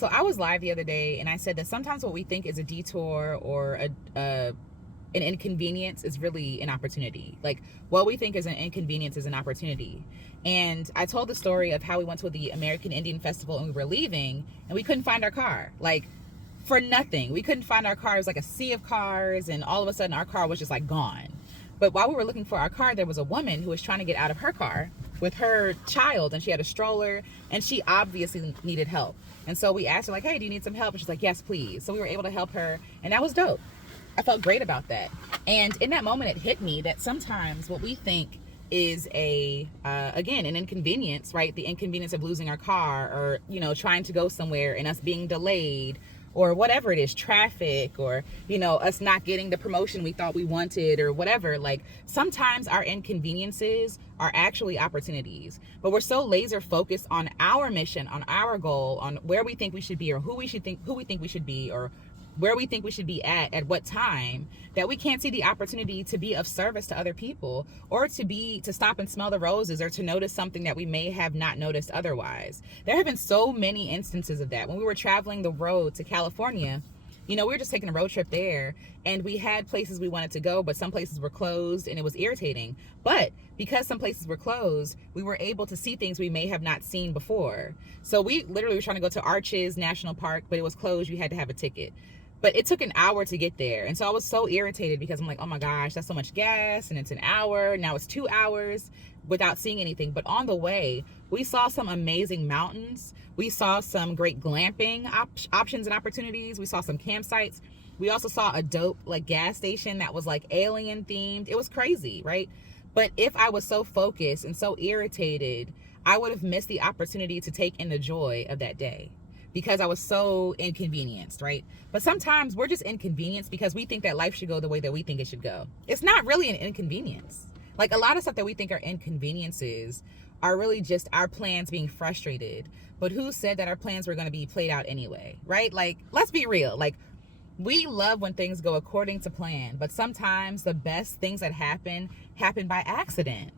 So I was live the other day and I said that sometimes what we think is a detour or an inconvenience is really an opportunity. Like what we think is an inconvenience is an opportunity. And I told the story of how we went to the American Indian Festival and we were leaving and we couldn't find our car. Like for nothing. We couldn't find our car. It was like a sea of cars and all of a sudden our car was just like gone. But while we were looking for our car, there was a woman who was trying to get out of her car with her child, and she had a stroller and she obviously needed help. And so we asked her like, hey, do you need some help? And she's like, yes, please. So we were able to help her, and that was dope. I felt great about that. And in that moment, it hit me that sometimes what we think is again, an inconvenience, right? The inconvenience of losing our car or, trying to go somewhere and us being delayed or whatever it is, traffic or, us not getting the promotion we thought we wanted or whatever. Like sometimes our inconveniences are actually opportunities, but we're so laser focused on our mission, on our goal, on where we think we should be or who we think we should be or where we think we should be at what time, that we can't see the opportunity to be of service to other people or to stop and smell the roses or to notice something that we may have not noticed otherwise. There have been so many instances of that. When we were traveling the road to California, we were just taking a road trip there and we had places we wanted to go, but some places were closed and it was irritating. But because some places were closed, we were able to see things we may have not seen before. So we literally were trying to go to Arches National Park, but it was closed. You had to have a ticket. But it took an hour to get there. And so I was so irritated because I'm like, oh my gosh, that's so much gas and it's an hour. Now it's 2 hours without seeing anything. But on the way, we saw some amazing mountains. We saw some great glamping options and opportunities. We saw some campsites. We also saw a dope gas station that was like alien themed. It was crazy, right? But if I was so focused and so irritated, I would have missed the opportunity to take in the joy of that day, because I was so inconvenienced, right? But sometimes we're just inconvenienced because we think that life should go the way that we think it should go. It's not really an inconvenience. Like a lot of stuff that we think are inconveniences are really just our plans being frustrated. But who said that our plans were going to be played out anyway, right? Like, let's be real. Like, we love when things go according to plan, but sometimes the best things that happen by accident.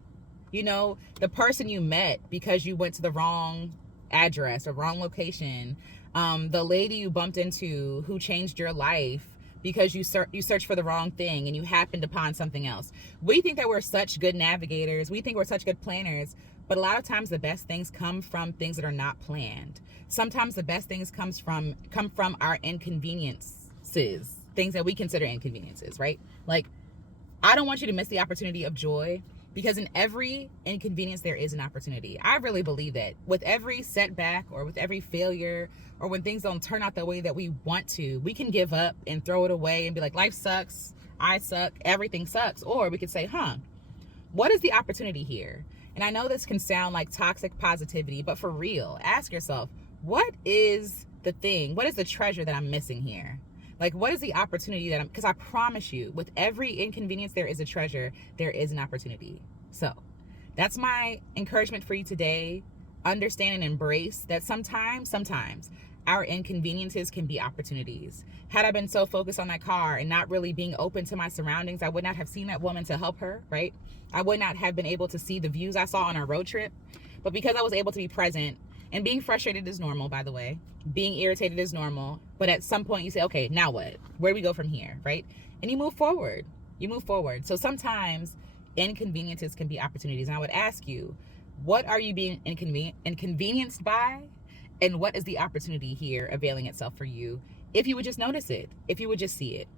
The person you met because you went to the wrong address or wrong location, the lady you bumped into who changed your life because you searched for the wrong thing and you happened upon something else. We think that we're such good navigators, we think we're such good planners, but a lot of times the best things come from things that are not planned. Sometimes the best things come from our inconveniences, things that we consider inconveniences, right? Like, I don't want you to miss the opportunity of joy, because in every inconvenience, there is an opportunity. I really believe that. With every setback or with every failure or when things don't turn out the way that we want to, we can give up and throw it away and be like, life sucks, I suck, everything sucks. Or we could say, what is the opportunity here? And I know this can sound like toxic positivity, but for real, ask yourself, what is the thing? What is the treasure that I'm missing here? Like, what is the opportunity because I promise you, with every inconvenience, there is a treasure, there is an opportunity. So that's my encouragement for you today. Understand and embrace that sometimes our inconveniences can be opportunities. Had I been so focused on that car and not really being open to my surroundings, I would not have seen that woman to help her, right? I would not have been able to see the views I saw on our road trip. But because I was able to be present, and being frustrated is normal, by the way. Being irritated is normal. But at some point you say, okay, now what? Where do we go from here, right? And you move forward. So sometimes inconveniences can be opportunities. And I would ask you, what are you being inconvenienced by? And what is the opportunity here availing itself for you? If you would just notice it, if you would just see it.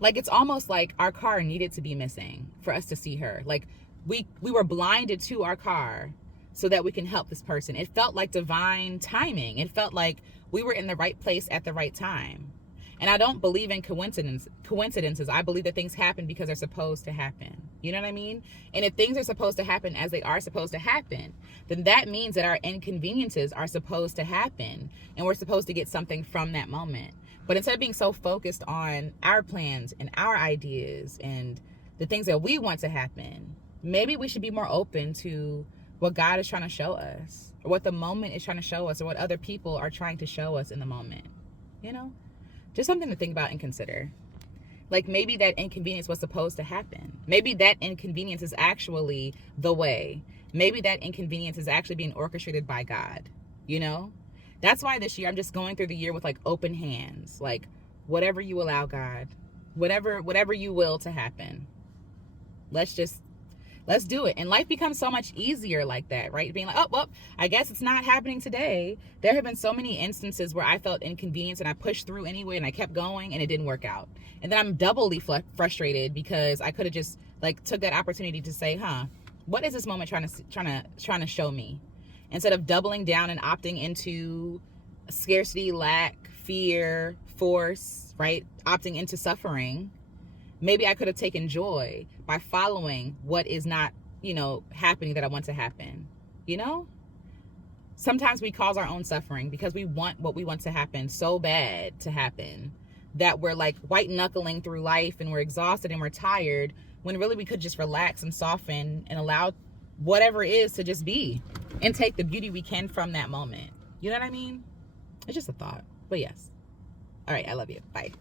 Like, it's almost like our car needed to be missing for us to see her. Like, we were blinded to our car so that we can help this person. It felt like divine timing. It felt like we were in the right place at the right time. And I don't believe in coincidences. I believe that things happen because they're supposed to happen. You know what I mean? And if things are supposed to happen as they are supposed to happen, then that means that our inconveniences are supposed to happen. And we're supposed to get something from that moment. But instead of being so focused on our plans and our ideas and the things that we want to happen, maybe we should be more open to what God is trying to show us, or what the moment is trying to show us, or what other people are trying to show us in the moment. Just something to think about and consider. Like, maybe that inconvenience was supposed to happen. Maybe that inconvenience is actually the way. Maybe that inconvenience is actually being orchestrated by God. That's why this year I'm just going through the year with like open hands, like whatever you allow, God, whatever you will to happen. Let's do it. And life becomes so much easier like that, right? Being like, oh, well, I guess it's not happening today. There have been so many instances where I felt inconvenience and I pushed through anyway and I kept going and it didn't work out. And then I'm doubly frustrated because I could have just like took that opportunity to say, what is this moment trying to show me? Instead of doubling down and opting into scarcity, lack, fear, force, right? Opting into suffering. Maybe I could have taken joy by following what is not, happening that I want to happen. Sometimes we cause our own suffering because we want what we want to happen so bad to happen that we're like white knuckling through life and we're exhausted and we're tired, when really we could just relax and soften and allow whatever it is to just be and take the beauty we can from that moment. You know what I mean? It's just a thought. But yes. All right. I love you. Bye.